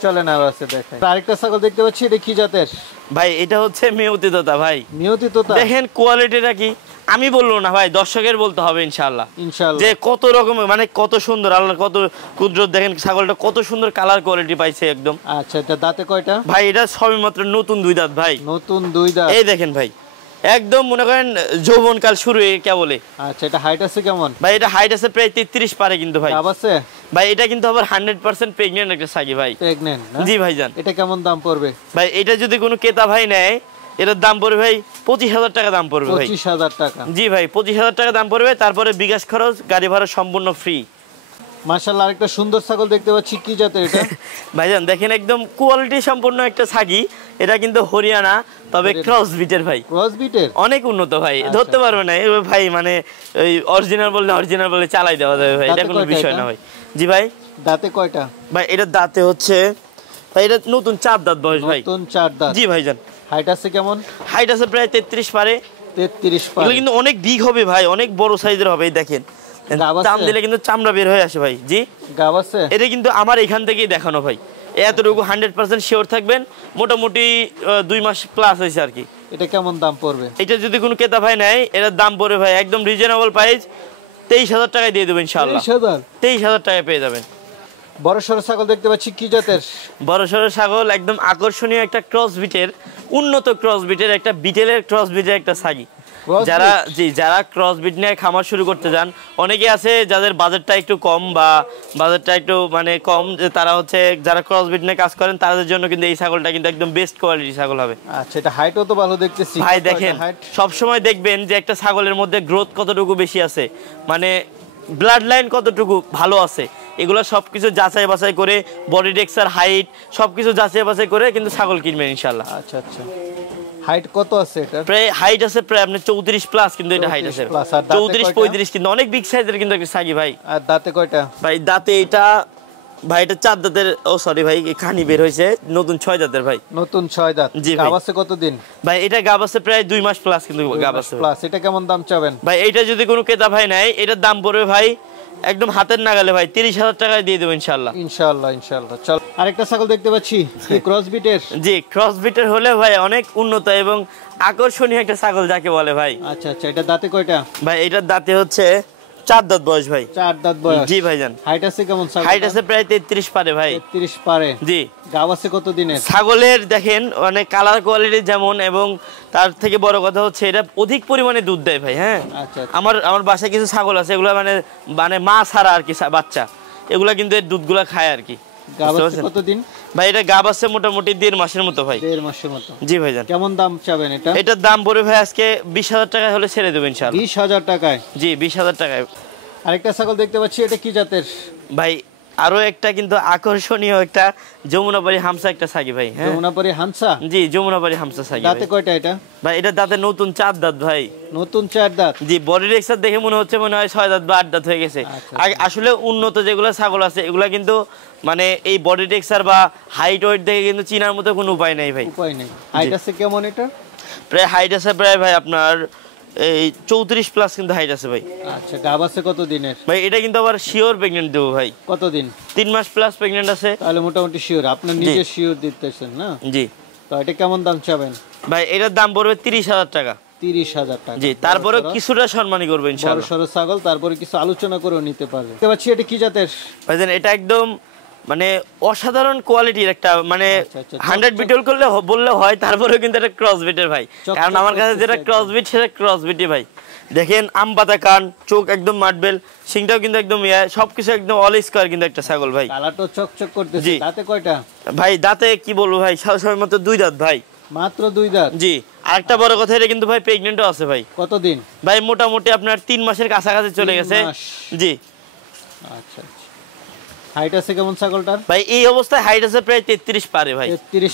চলেন আর আছে দেখেন। আরেকটা ছাগল দেখতে পাচ্ছি, এটা কি জাতের? ভাই এটা হচ্ছে মেয়তি তোতা ভাই। মেয়তি তোতা। দেখেন কোয়ালিটিটা কি আমি বলবো না ভাই, দর্শকের বলতে হবে ইনশাআল্লাহ। ইনশাআল্লাহ যে কত রকমের মানে কত সুন্দর আল্লাহর কত কুদরত। দেখেন ছাগলটা কত সুন্দর কালার কোয়ালিটি পাইছে একদম। আচ্ছা এটা দাঁতে কয়টা? ভাই এটা সবেমাত্র নতুন 2 দাঁত ভাই। নতুন 2 দাঁত। এই দেখেন ভাই একদম মনে করেন যৌবনকাল শুরু হয়ে কেবলে। আচ্ছা এটা হাইট আছে কেমন? ভাই এটা হাইট আছে প্রায় 33 পারে কিন্তু ভাই। গাব আছে? ভাই এটা কিন্তু আবার 100% প্রেগন্যান্ট একটা ছাগি ভাই। প্রেগন্যান্ট না? জি ভাইজান। এটা কেমন দাম পড়বে? ভাই এটা যদি কোনো ক্রেতা ভাই নেয় এটার দাম পড়বে ভাই 25,000 টাকা দাম পড়বে ভাই। 25,000 টাকা। জি ভাই 25,000 টাকা দাম পড়বে, তারপরে বিকাশ খরচ গাড়ি ভাড়া সম্পূর্ণ ফ্রি। মাশাআল্লাহ আরেকটা সুন্দর ছাগল দেখতে পাচ্ছি, কি জাতের এটা? ভাইজান দেখেন একদম কোয়ালিটি সম্পূর্ণ একটা ছাগি। এটা কিন্তু হরিয়ানা তবে ক্রস বিটের ভাই। ক্রস বিটের? অনেক উন্নত ভাই, ধরতে পারবে না এই ভাই, মানে ওই অরিজিনাল বলে চালাই দেওয়া যাবে ভাই, এটা কোনো বিষয় না ভাই। জি ভাই দাঁতে কয়টা? ভাই এটা দাঁতে হচ্ছে ভাই এটা নতুন 4 দাঁত বয়স ভাই। নতুন 4 দাঁত। জি ভাইজান। হাইট আছে কেমন? হাইট আছে প্রায় 33 পারে। 33 পারে। এগুলো কিন্তু অনেক বিগ হবে ভাই, অনেক বড় সাইজের হবে। এই দেখেন দাম দিলে কিন্তু চামড়া বের হয়ে আসে ভাই। জি গাব আছে? এটা কিন্তু আমার এখান থেকেই দেখানো ভাই, এতটুকু 100% শিওর থাকবেন। মোটামুটি 2 মাস প্লাস হয়েছে আর কি। এটা কেমন দাম পড়বে? এটা যদি কোনো ক্রেতা ভাই নেয় এটার দাম পড়বে ভাই একদম রিজনেবল প্রাইস 23,000 টাকায় দিয়ে দেবেন ইনশাআল্লাহ। 23,000 টাকায় পেয়ে যাবেন। বড় সরো ছাগল দেখতে পাচ্ছি, কি জাতের? বড় সরো ছাগল একদম আকর্ষণীয় একটা ক্রস বিটের, উন্নত ক্রস বিটের একটা বিটেলের ক্রস বিটের একটা ছাগি। যারা ক্রস বিট নিয়ে খামার শুরু করতে যান, অনেকে আছে যাদের বাজেটটা একটু কম বা বাজেটটা একটু মানে কম, যে তারা হচ্ছে যারা ক্রস বিট নিয়ে কাজ করেন তাদের জন্য কিন্তু এই ছাগলটা কিন্তু একদম বেস্ট কোয়ালিটি ছাগল হবে। আচ্ছা, এটা হাইটও তো ভালো দেখতেছি ভাই। দেখেন সব সময় দেখবেন যে একটা ছাগলের মধ্যে গ্রোথ কতটুকু বেশি আছে, মানে ব্লাড লাইন কতটুকু ভালো আছে, এগুলো সবকিছু যাচাই বাছাই করে বডি টেক্সচার হাইট সবকিছু যাচাই বাছাই করে কিন্তু ছাগল কিনবেন ইনশাআল্লাহ। আচ্ছা আচ্ছা, হাইট কত আছে এটা? প্রায় হাইট আছে প্রায় আপনি 34 প্লাস, কিন্তু এটা হাইট আছে 34-35, কিন্তু অনেক বিগ সাইজের কিন্তু একটা ছাগি ভাই। আর দাঁতে কয়টা? ভাই দাঁতে এটা ভাই এটা 4 দাঁতের, ও সরি ভাই খানি বের হয়েছে, নতুন 6 দাঁতের ভাই। নতুন 6 দাঁত। জি ভাই। গাব আছে কতদিন? ভাই এটা গাব আছে প্রায় 2 মাস প্লাস, কিন্তু গাব আছে প্লাস। এটা কেমন দাম চাবেন? ভাই এটা যদি কোনো ক্রেতা ভাই নাই, এটার দাম পড়বে ভাই একদম হাতের নাগালে ভাই 30,000 টাকায় দিয়ে দেবো ইনশাআল্লাহ। ইনশাআল্লাহ ইনশাআল্লাহ। চল, আরেকটা ছাগল দেখতে পাচ্ছি ক্রস বিটের। জি, ক্রস বিটের হলে ভাই অনেক উন্নত এবং আকর্ষণীয় একটা ছাগল যাকে বলে ভাই। আচ্ছা আচ্ছা, এটা দাঁতে কয়টা? ভাই এটার দাঁতে হচ্ছে 4 দাঁত বয়স ভাই। 4 দাঁত বয়স। জি ভাইজান। হাইট আছে কেমন ছাগল? হাইট আছে প্রায় 33 পারে ভাই। 33 পারে। জি। গাব আছে কত দিনের? ছাগলের দেখেন মানে কালার কোয়ালিটি যেমন, এবং তার থেকে বড় কথা হচ্ছে এটা অধিক পরিমাণে দুধ দেয় ভাই। হ্যাঁ, আচ্ছা। আমার বাসায় কিছু ছাগল আছে, এগুলো মানে মানে মা ছাড়া আর কি বাচ্চা, এগুলা কিন্তু এর দুধগুলা খায় আর কি। গাব আছে কত দিন? ভাই এটা গাব আছে মোটামুটি 1.5 মাসের মতো ভাই। 1.5 মাসের মতো। জি ভাইজান। কেমন দাম চাবেন এটা? এটার দাম পড়বে ভাই আজকে 20,000 টাকা হলে ছেড়ে দেবেন ইনশাআল্লাহ। 20,000 টাকায়? জি, 20,000 টাকায়। আরেকটা ছাগল দেখতে পাচ্ছি, এটা কি জাতের? ভাই আরো একটা কিন্তু আকর্ষণীয় একটা যমুনাপাড়ি হামসা একটা ছাগি ভাই। হ্যাঁ, যমুনাপাড়ি হামসা। জি, যমুনাপাড়ি হামসা ছাগি। দাঁতে কয়টা এটা? ভাই এটা দাঁতে নতুন 4 দাঁত ভাই। নতুন 4 দাঁত। জি, বডি টেক্সচার দেখে মনে হচ্ছে মনে হয় 6 দাঁত বা 8 দাঁত হয়ে গেছে। আসলে উন্নত যেগুলো ছাগল আছে এগুলা কিন্তু মানে এই বডি টেক্সচার বা হাইট ওয়েট দেখে কিন্তু চিনার মতো কোনো উপায় নাই ভাই। উপায় নেই। হাইট আছে কেমন এটা? প্রায় হাইট আছে প্রায় ভাই আপনার এই 34 প্লাস কিন্তু হাইট আছে ভাই। আচ্ছা, গাব আছে কত দিনের? ভাই এটা কিন্তু আবার শিওর প্রেগন্যান্ট দেবো ভাই। কতদিন? 3 মাস প্লাস প্রেগন্যান্ট আছে। তাহলে মোটামুটি শিওর, আপনার নিজে শিওর দিতেছেন না? জি। তো এটা কেমন দাম চাবেন? ভাই এটার দাম পড়বে 30,000 টাকা। 30,000 টাকা। জি, তারপরে কিছুটা সম্মানী করবে ইনশাআল্লাহ। বড় সরো ছাগল, তারপরে কিছু আলোচনা করেও নিতে পারবে। দেখতে পাচ্ছি এটা কি জাতের? ভাইজান এটা একদম মানে অসাধারণ কোয়ালিটির একটা মানে 100 বিটল করলে বললে হয়, তারপরেও কিন্তু এটা ক্রস বিটের ভাই। কারণ আমার কাছে যেটা ক্রস বিট সেটা ক্রস বিটই ভাই। দেখেন আম পাতা কান, চোখ একদম মার্বেল, সিংটাও কিন্তু একদম সবকিছু একদম অল স্কয়ার কিন্তু একটা ছাগল ভাই। কালারটা চকচক করতেছে। দাঁতে কয়টা? ভাই দাঁতে কি বলবো ভাই, সবসময় মতো 2 দাঁত ভাই। মাত্র 2 দাঁত? জি। আরেকটা বড় কথা, এটা কিন্তু ভাই প্রেগন্যান্টও আছে ভাই। কতদিন? ভাই মোটামুটি আপনার 3 মাসের কাছাকাছি চলে গেছে। জি। আচ্ছা। হাইট আছে কেমন ছাগলটার? ভাই এই অবস্থায় হাইট আছে প্রায় 33 পারে ভাই।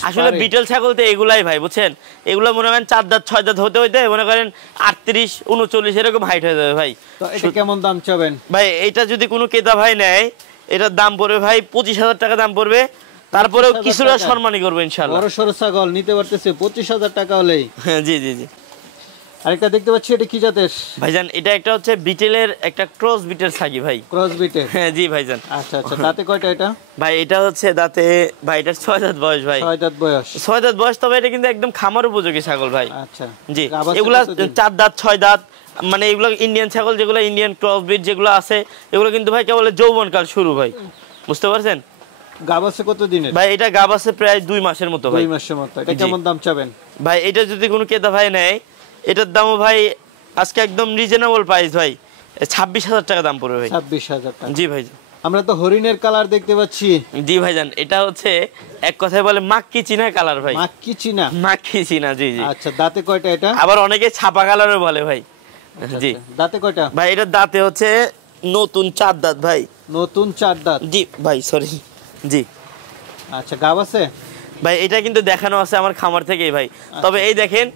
আসলে বিটল ছাগল তো এগুলাই ভাই, বুঝছেন, এগুলো মনে করেন 4 দাঁত 6 দাঁত হতে হইতে মনে করেন 38 39 এরকম হাইট হয়ে যাবে ভাই। তো এটা কেমন দাম চাবেন? ভাই এটা যদি কোনো ক্রেতা ভাই নেয়, এটার দাম পড়বে ভাই 25,000 টাকা দাম পড়বে, তারপরেও কিছুটা সম্মানী করবে ইনশাআল্লাহ। বড় সরো ছাগল নিতে পারতেছে 25,000 টাকা হলেই। হ্যাঁ, জি জি জি। আরেকটা দেখতে পাচ্ছি, এটা কি জাতের? ভাইজান এটা একটা হচ্ছে বিটেলের একটা ক্রস বিটের ছাগি ভাই। ক্রস বিটের? হ্যাঁ জি ভাইজান। আচ্ছা আচ্ছা, দাঁতে কয়টা এটা? ভাই এটা হচ্ছে দাঁতে ভাই এটার 6 দাঁত বয়স ভাই। 6 দাঁত বয়স? 6 দাঁত বয়স, তবে এটা কিন্তু একদম খামার উপযোগী ছাগল ভাই। আচ্ছা জি। এগুলা 4 দাঁত 6 দাঁত মানে এগুলো ইন্ডিয়ান ছাগল, যেগুলো ইন্ডিয়ান ক্রস বিট যেগুলো আছে এগুলো কিন্তু ভাই কেবল যৌবনকাল শুরু ভাই, বুঝতে পারছেন? গাব আছে কত দিনের? ভাই এটা গাব আছে প্রায় 2 মাসের মতো ভাই। 2 মাসের মতো। এটা কেমন দাম চাবেন? ভাই এটা যদি কোনো ক্রেতা ভাই নেয়, এটার দামও ভাই আজকে একদম রিজনেবল প্রাইস ভাই, 26,000 টাকা দাম পড়বে ভাই। 26,000 টাকা? জি ভাই। আমরা তো হরিণের কালার দেখতে পাচ্ছি। জি ভাইজান, এটা হচ্ছে এক কথায় বলে মাক্কি চীনা কালার ভাই। মাক্কি চীনা? মাক্কি চীনা, জি জি। আচ্ছা, দাঁতে কয়টা এটা? আবার অনেকে ছাপা কালারও বলে ভাই। জি। দাঁতে কয়টা? ভাই এটা দাঁতে হচ্ছে নতুন 4 দাঁত ভাই। নতুন 4 দাঁত? জি ভাই, সরি। জি। আচ্ছা, গাব আছে? ভাই এটা কিন্তু দেখানো আছে আমার খামার থেকেই ভাই। তবে এই দেখেন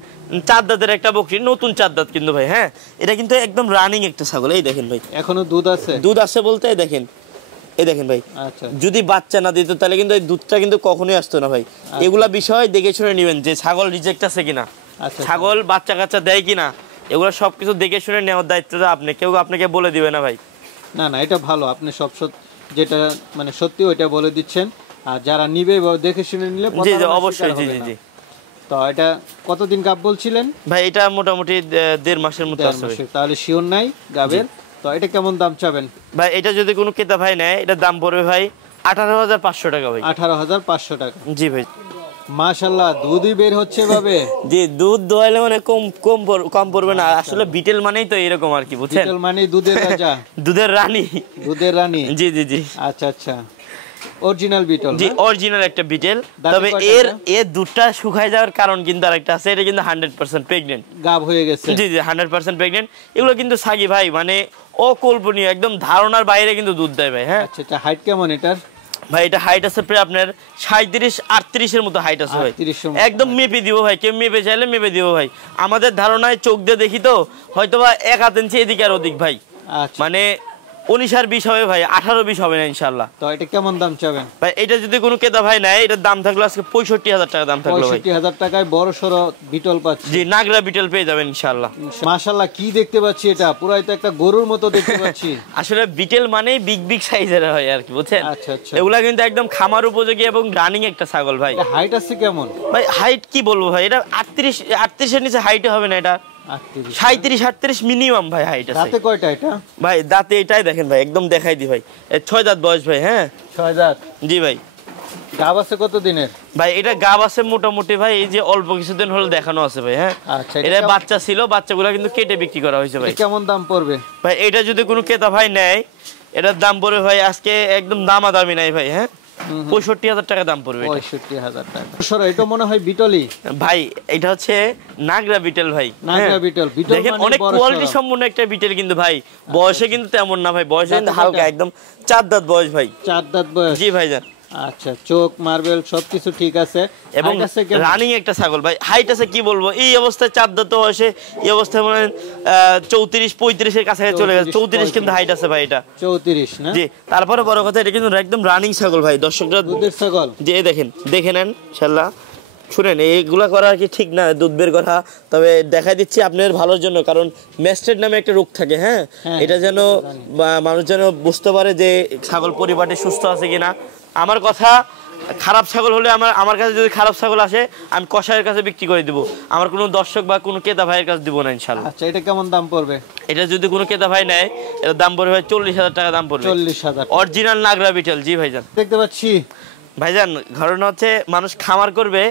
4 দাঁতের একটা বকরি, নতুন 4 দাঁত কিন্তু ভাই। হ্যাঁ, এটা কিন্তু একদম রানিং একটা ছাগল। এই দেখেন ভাই, এখনো দুধ আছে? দুধ আছে বলতে এই দেখেন ভাই। আচ্ছা, যদি বাচ্চা না দিত তাহলে কিন্তু এই দুধটা কিন্তু কখনোই আসতো না ভাই। এগুলা বিষয় দেখে শুনে নেবেন যে ছাগল রিজেক্ট আছে কিনা, ছাগল বাচ্চা কাচ্চা দেয় কিনা, এগুলো সবকিছু দেখে শুনে নেওয়ার দায়িত্বটা আপনি, কেউ আপনাকে বলে দিবে না ভাই। না না, এটা ভালো, আপনি সব যেটা মানে সত্যি ওইটা বলে দিচ্ছেন, আর যারা নিবে দেখে শুনে নিলে জি জি অবশ্যই। জি জি জি। তো এটা কতদিন গাব বলছিলেন ভাই? এটা মোটামুটি 1.5 মাসের মতো আছে। তাহলে শিওর নাই গাবের? তো এটা কেমন দাম চাবেন? ভাই এটা যদি কোনো ক্রেতা ভাই নেয়, এটার দাম পড়বে ভাই 18,500 টাকা ভাই। 18,500 টাকা? জি ভাই। মাশাআল্লাহ, দুধই বের হচ্ছে ভাবে। জি, দুধ দোয়াইলে মানে কম পড়বে না। আসলে বিটেল মানেই তো এরকম আর কি, বুঝছেন? বিটেল মানে দুধের রাজা, দুধের রানী। দুধের রানী। জি জি জি। আচ্ছা আচ্ছা, অরিজিনাল বিটল। জি, অরিজিনাল একটা বিটেল। তবে এর দুধটা শুকায় যাওয়ার কারণ কিন্তু আরেকটা আছে, এটা কিন্তু 100% প্রেগন্যান্ট গাব হয়ে গেছে। জি জি, 100% প্রেগন্যান্ট। এগুলো কিন্তু সাগি ভাই, মানে অকল্পনীয়, একদম ধারণার বাইরে কিন্তু দুধ দেয় ভাই। হ্যাঁ আচ্ছা, এটা হাইট কেমন এটার? ভাই এটা হাইট আছে প্রায় আপনার 37-38 এর মতো হাইট আছে ভাই। একদম মেপে দিব ভাই, কেউ মেপে চাইলে মেপে দিব ভাই। আমাদের ধারণায় চোখ দিয়ে দেখি তো হয়তোবা 1 ইঞ্চি এদিকে আর ওদিক ভাই। আচ্ছা, মানে 19 আর 20 হবে ভাই, 18-20 হবে না ইনশাআল্লাহ। তো এটা কেমন দাম চাবেন ভাই এটা যদি কোনো ক্রেতা ভাই নেয়, এটার দাম থাকলো আজকে 65,000 টাকা দাম থাকলো ভাই। 65,000 টাকায় বড় সরো বিটল পাচ্ছি। জি, নাগরা বিটল পেয়ে যাবেন ইনশাআল্লাহ। মাশাআল্লাহ, কি দেখতে পাচ্ছি এটা, পুরাই তো একটা গরুর মতো দেখতে পাচ্ছি। আসলে বিটেল মানেই বিগ সাইজের হয় আর কি, বুঝছেন? আচ্ছা আচ্ছা, এগুলা কিন্তু একদম খামার উপযোগী এবং রানিং একটা ছাগল ভাই। হাইট আছে কেমন? ভাই হাইট কি বলবো ভাই, এটা 38 এর নিচে হাইটে হবে না। এটা 37-38 মিনিমাম ভাই হাইট আছে। দাঁতে কয়টা এটা? ভাই দাঁতে এটাই দেখেন ভাই, একদম দেখাই দি ভাই, 6 দাঁত বয়স ভাই। হ্যাঁ 6 দাঁত। জি ভাই। গাব আছে কত দিনের? ভাই এটা গাব আছে মোটামুটি ভাই, এই যে অল্প কিছুদিন হলো দেখানো আছে ভাই। হ্যাঁ আচ্ছা, এটা বাচ্চা ছিল, বাচ্চাগুলো কিন্তু কেটে বিক্রি করা হয়েছে ভাই। কেমন দাম পড়বে ভাই? এটা যদি কোনো ক্রেতা ভাই নেয়, এটার দাম পড়বে ভাই আজকে একদম দামাদামি নাই ভাই। হ্যাঁ 65,000 টাকা দাম পড়বে। 65,000 টাকা। সরো, এটা মনে হয় বিটলই ভাই। এটা হচ্ছে নাগরা বিটেল ভাই। নাগরা বিটল। বিটল দেখেন মানে অনেক বড় কোয়ালিটি সরো। সম্পূর্ণ একটা বিটেল কিন্তু ভাই। বয়সে কিন্তু তেমন না ভাই, বয়সে কিন্তু হালকা, একদম 4 দাঁত বয়স ভাই। 4 দাঁত বয়স। জি ভাইজান। আচ্ছা, চোখ মার্বেল সবকিছু ঠিক আছে এবং রানিং একটা ছাগল ভাই। হাইট আছে কি বলবো, এই অবস্থায় 4 দাঁত বয়সে এই অবস্থায় মানে 34-35 এর কাছাকাছি চলে গেছে। 34 কিন্তু হাইট আছে ভাই এটা। 34 না? জি। তারপরে বড় কথা, এটা কিন্তু একদম রানিং ছাগল ভাই। দর্শকরা দুধের ছাগল। জি দেখে নেন ইনশাআল্লাহ। শুনেন, এইগুলা করা কি ঠিক না, দুধ বের করা। তবে দেখাই দিচ্ছি আপনার ভালোর জন্য, কারণ ম্যাস্টেড নামে একটা রোগ থাকে। হ্যাঁ এটা যেন মানুষ যেন বুঝতে পারে যে ছাগল পরিবারটি সুস্থ আছে কিনা। আমার কথা, খারাপ ছাগল হলে আমার কাছে যদি খারাপ ছাগল আসে, আমি কসাইয়ের কাছে বিক্রি করে দিব। আমার কোনো দর্শক বা কোনো ক্রেতা ভাইয়ের কাছে দিব না ইনশাআল্লাহ। আচ্ছা, এটা কেমন দাম পড়বে? এটা যদি কোনো ক্রেতা ভাই নেয়, এটার দাম পড়বে ভাই 40,000 টাকা দাম পড়বে। 40,000 অরিজিনাল নাগরা বিটেল। জি ভাইজান। দেখতে পাচ্ছি ভাইজান, ঘটনা হচ্ছে মানুষ খামার করবে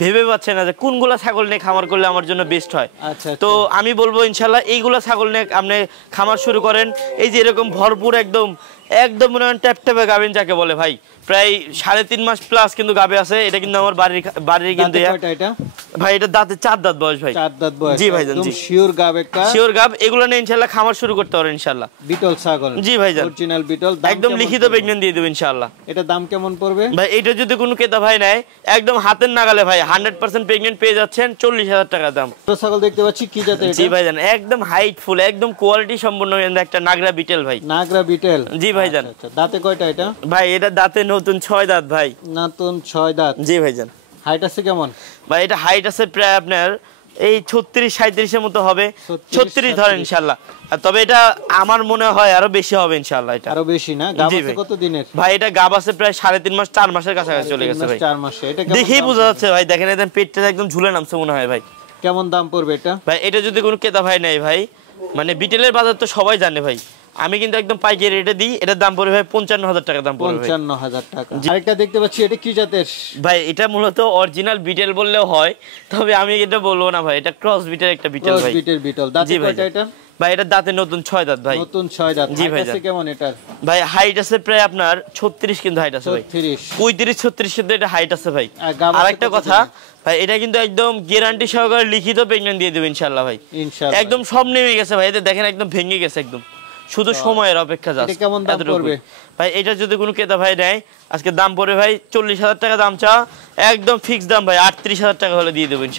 ভেবে পাচ্ছে না যে কোনগুলা ছাগল নিয়ে খামার করলে আমার জন্য বেস্ট হয়। আচ্ছা, তো আমি বলবো ইনশাল্লাহ এইগুলা ছাগল নিয়ে আপনি খামার শুরু করেন। এই যে এরকম ভরপুর একদম মনে হয় ট্যাপে গাবেন যাকে বলে ভাই, প্রায় 3.5 মাস প্লাস কিন্তু গাবে আছে। এটা কিন্তু আমার বাড়ির কিন্তু ভাই। এটা দাঁতে 4 দাঁত বয়স ভাই। 4 দাঁত বয়স। জি ভাইজান। জি, শিওর গাব একটা। শিওর গাব। এগুলো নিয়ে ইনশাআল্লাহ খামার শুরু করতে পারবেন ইনশাআল্লাহ। বিটল ছাগল। জি ভাইজান, অরিজিনাল বিটল। একদম লিখিত প্রেগন্যান্ট দিয়ে দেব ইনশাআল্লাহ। এটা দাম কেমন পড়বে ভাই? এটা যদি কোনো ক্রেতা ভাই নেয়, একদম হাতের নাগালে ভাই 100% প্রেগন্যান্ট পেয়ে যাচ্ছেন, 40,000 টাকা দাম। তো ছাগল দেখতে পাচ্ছি, কি জাতের এটা? জি ভাইজান, একদম হাইটফুল, একদম কোয়ালিটি সম্পন্ন একটা নাগরা বিটেল ভাই। নাগরা বিটেল। জি ভাইজান। আচ্ছা, দাঁতে কয়টা এটা? ভাই এটা দাঁতে নতুন 6 দাঁত ভাই। নতুন 6 দাঁত। জি ভাইজান। হাইট আছে কেমন? ভাই এটা হাইট আছে প্রায় আপনার এই 36-37 এর মতো হবে। 36 ধরেন ইনশাআল্লাহ। তবে এটা আমার মনে হয় আরো বেশি হবে ইনশাআল্লাহ। এটা আরো বেশি না? গাব আছে কত দিনের? ভাই এটা গাব আছে প্রায় 3.5 মাস 4 মাসের কাছাকাছি চলে গেছে ভাই। 4 মাসে। এটা দেখেই বোঝা যাচ্ছে ভাই, দেখেন একদম পেটটা একদম ঝুলে নামছে মনে হয় ভাই। কেমন দাম পড়বে এটা? ভাই এটা যদি কোনো ক্রেতা ভাই নেয় ভাই, মানে বিটেলের বাজার তো সবাই জানে ভাই, আমি কিন্তু একদম পাইকারি রেটে দিই। এটার দাম পড়বে ভাই 55,000 টাকা দাম পড়বে। 55,000 টাকা। আরেকটা দেখতে পাচ্ছি, এটা কি জাতের? ভাই এটা মূলত অরিজিনাল বিটেল বললেও হয়, তবে আমি এটা বলবো না ভাই, এটা ক্রস বিটেল একটা বিটেল ভাই। Beetle beetle. দাঁতে কয়টা এটা? ভাই এটা দাঁতে নতুন 6 দাঁত ভাই। নতুন 6 দাঁত। জি ভাই। কেমন এটার? ভাই হাইট আছে প্রায় আপনার 36 কিন্তু হাইট আছে ভাই। 35-36 কিন্তু এটা হাইট আছে ভাই। আরেকটা কথা ভাই, এটা কিন্তু একদম গ্যারান্টি সহকারে লিখিত প্রেগন্যান্ট দিয়ে দেব ইনশাআল্লাহ ভাই। ইনশাআল্লাহ। একদম সব নেমে গেছে ভাই, এটা দেখেন একদম ভেঙে গেছে একদম, শুধু সময়ের অপেক্ষা যাচ্ছে। এটা কেমন দাম পড়বে ভাই? এটা যদি কোনো ক্রেতা ভাই নেয়, আজকে দাম পড়বে ভাই 40,000 টাকা দাম চা, একদম ফিক্স দাম ভাই। 38,000 টাকা হলে দিয়ে দেবেন।